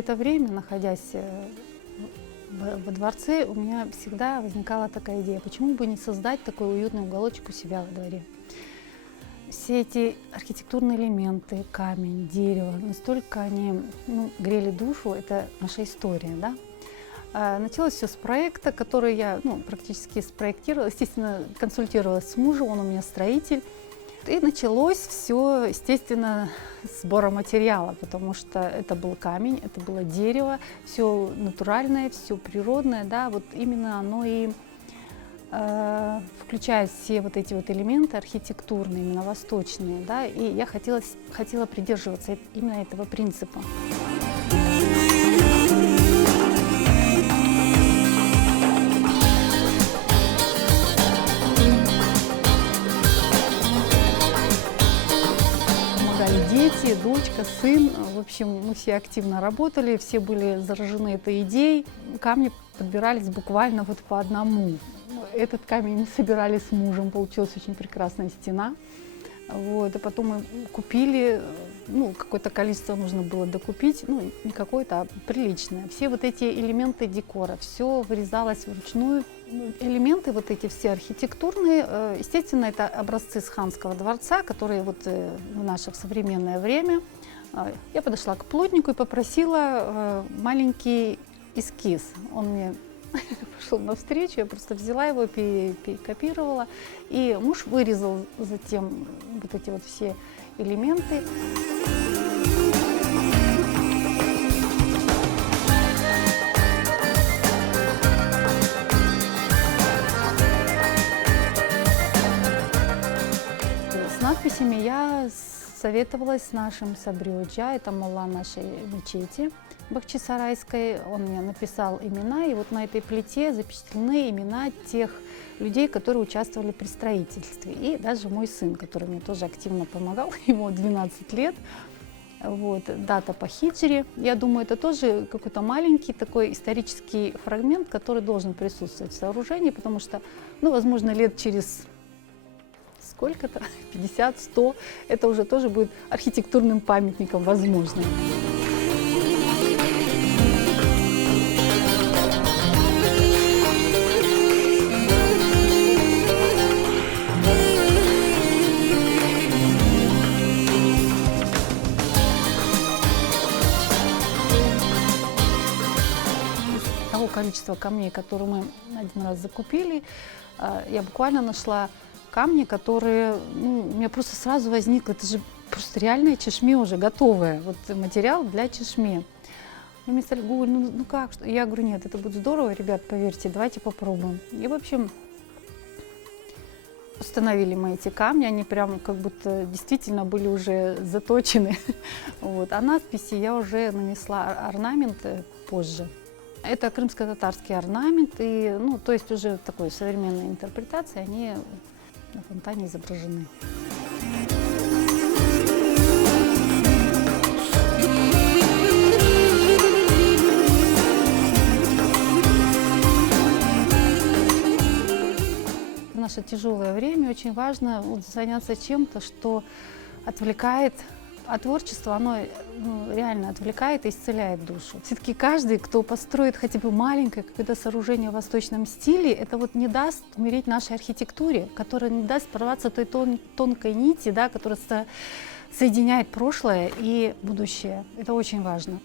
это время, находясь во дворце, у меня всегда возникала такая идея, почему бы не создать такой уютный уголочек у себя во дворе. Все эти архитектурные элементы, камень, дерево, настолько они грели душу, это наша история, да? Началось все с проекта, который я практически спроектировала, естественно, консультировалась с мужем, он у меня строитель. И началось все, естественно, с сбора материала, потому что это был камень, это было дерево, все натуральное, все природное, да, вот именно оно и включает все вот эти вот элементы архитектурные, именно восточные, да, и я хотела придерживаться именно этого принципа. Дети, дочка, сын, в общем, мы все активно работали, все были заражены этой идеей. Камни подбирались буквально вот по одному. Этот камень мы собирали с мужем, получилась очень прекрасная стена. Вот, а потом мы купили, какое-то количество нужно было докупить, не какое-то, а приличное. Все вот эти элементы декора, все вырезалось вручную. Элементы вот эти все архитектурные, естественно, это образцы с ханского дворца, которые вот в наше современное время. Я подошла к плотнику и попросила маленький эскиз. Он мне пошел навстречу, я просто взяла его, перекопировала, и муж вырезал затем вот эти вот все элементы. С надписями я советовалась с нашим Сабриоджа, это молла нашей мечети Бахчисарайской. Он мне написал имена, и вот на этой плите запечатлены имена тех людей, которые участвовали при строительстве. И даже мой сын, который мне тоже активно помогал, ему 12 лет. Вот, дата по хиджре. Я думаю, это тоже какой-то маленький такой исторический фрагмент, который должен присутствовать в сооружении, потому что, возможно, лет через сколько-то, 50-100, это уже тоже будет архитектурным памятником, возможно. Из того количества камней, которые мы один раз закупили, я буквально нашла камни, которые, у меня просто сразу возникло, это же просто реальная чешме уже, готовая, вот материал для чешме. И мне стали говорить, как, что? Я говорю, нет, это будет здорово, ребят, поверьте, давайте попробуем. И, в общем, установили мы эти камни, они прям как будто действительно были уже заточены. Вот. А надписи я уже нанесла орнамент позже. Это крымско-татарский орнамент, и, то есть уже в такой современной интерпретации они на фонтане изображены. В наше тяжелое время очень важно заняться чем-то, что отвлекает. А творчество, оно реально отвлекает и исцеляет душу. Все-таки каждый, кто построит хотя бы маленькое какое-то сооружение в восточном стиле, это вот не даст умереть нашей архитектуре, которая не даст порваться той тонкой нити, да, которая соединяет прошлое и будущее. Это очень важно.